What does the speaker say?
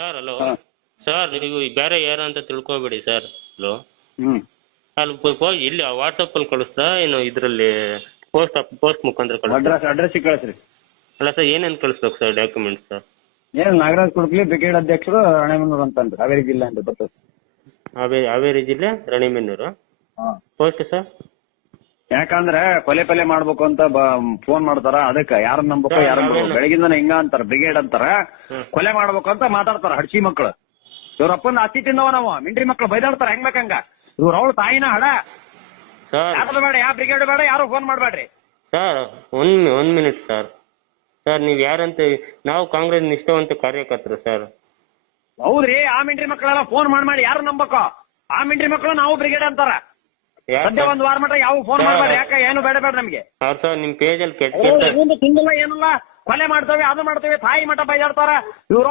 Sir hello ಹಾಂ sir ನೀವು ಬೇರೆ ಯಾರು ಅಂತ ತಿಳ್ಕೊಬೇಡಿ ಸರ್. ಹಲೋ ಹ್ಞೂ ಅಲ್ಲಿ ಇಲ್ಲಿ ವಾಟ್ಸಪ್ಪಲ್ಲಿ ಕಳಿಸ್ತಾ ಏನು ಇದರಲ್ಲಿ ಪೋಸ್ಟ್ ಮುಖಾಂತರ ಕಳಿಸ್ತಾ? ಅಡ್ರೆಸ್ಸಿಗೆ ಕಳಿಸ್ರಿ. ಅಲ್ಲ ಸರ್ ಏನೇನು ಕಳಿಸ್ಬೇಕು ಸರ್ ಡಾಕ್ಯುಮೆಂಟ್ಸ್ ಸರ್? ಏನು ನಾಗರಾಜ್ ಕುಡ್ಕಲಿ ಬ್ರಿಗೇಡ್ ಅಧ್ಯಕ್ಷರು ರಾಣೆಬೆನ್ನೂರು ಅಂತಂದ್ರೆ ಹಾವೇರಿ ಜಿಲ್ಲೆ ಅಂತ ಬರ್ತದೆ. ಹಾವೇರಿ ಜಿಲ್ಲೆ ರಾಣಿಬೆನ್ನೂರು. ಹಾಂ ಪೋಸ್ಟ್ ಸರ್? ಯಾಕಂದ್ರೆ ಕೊಲೆ ಮಾಡ್ಬೇಕು ಅಂತ ಫೋನ್ ಮಾಡ್ತಾರ, ಅದಕ್ಕೆ ಯಾರನ್ನ ನಂಬಬೇಕು ಯಾರನ್ನ ಬಿಡ್ಬೇಕು. ಬೆಳಗಿಂದ ಹಿಂಗ ಅಂತಾರ ಬ್ರಿಗೇಡ್ ಅಂತಾರ, ಕೊಲೆ ಮಾಡ್ಬೇಕು ಅಂತ ಮಾತಾಡ್ತಾರ ಹಡ್ಸಿ ಮಕ್ಕಳು. ಇವ್ರ ಅಪ್ಪನ ಅತ್ತಿ ತಿಂದವ ನಾವು ಮಿಂಟ್ರಿ ಮಕ್ಕಳು ಬೈದಾಡ್ತಾರ ಹೆಂಗ್ ಬೇಕಂಗ. ಇವ್ರ ಅವಳು ತಾಯಿನ ಹಡ ಯಾರು ಬೇಡ, ಯಾವ ಬ್ರಿಗೇಡ್ ಬೇಡ, ಯಾರು ಫೋನ್ ಮಾಡಬೇಡ್ರಿ ಸರ್. ಒಂದ್ ಮಿನಿಟ್ ಸರ್. ಸರ್ ನೀವು ಯಾರಂತ? ನಾವು ಕಾಂಗ್ರೆಸ್ ನಿಷ್ಠಾವಂತ ಕಾರ್ಯಕರ್ತರು ಸರ್. ಹೌದ್ರಿ, ಆ ಮಿಂಟ್ರಿ ಮಕ್ಕಳೆಲ್ಲ ಫೋನ್ ಮಾಡಿ ಯಾರು ನಂಬಬೇಕು? ಆ ಮಿಂಟ್ರಿ ಮಕ್ಕಳು ನಾವು ಬ್ರಿಗೇಡ್ ಅಂತಾರ. ಸದ್ಯ ಒಂದ್ ವಾರ ಮಟ್ಟ ಯಾವ ಫೋನ್ ಮಾಡಬೇಡ, ಯಾಕೆ ಏನು ಬೇಡ ನಮ್ಗೆ. ಸರ್ ನಿಮ್ ಪೇಜಲ್ಲಿ ಕೆಟ್ಟ ತಿಂದಿಲ್ಲ ಏನಿಲ್ಲ, ಕೊಲೆ ಮಾಡ್ತೇವೆ ಅದು ಮಾಡ್ತೇವೆ ತಾಯಿ ಮಠ ಬೈದಾಡ್ತಾರ ಇವ್ರ.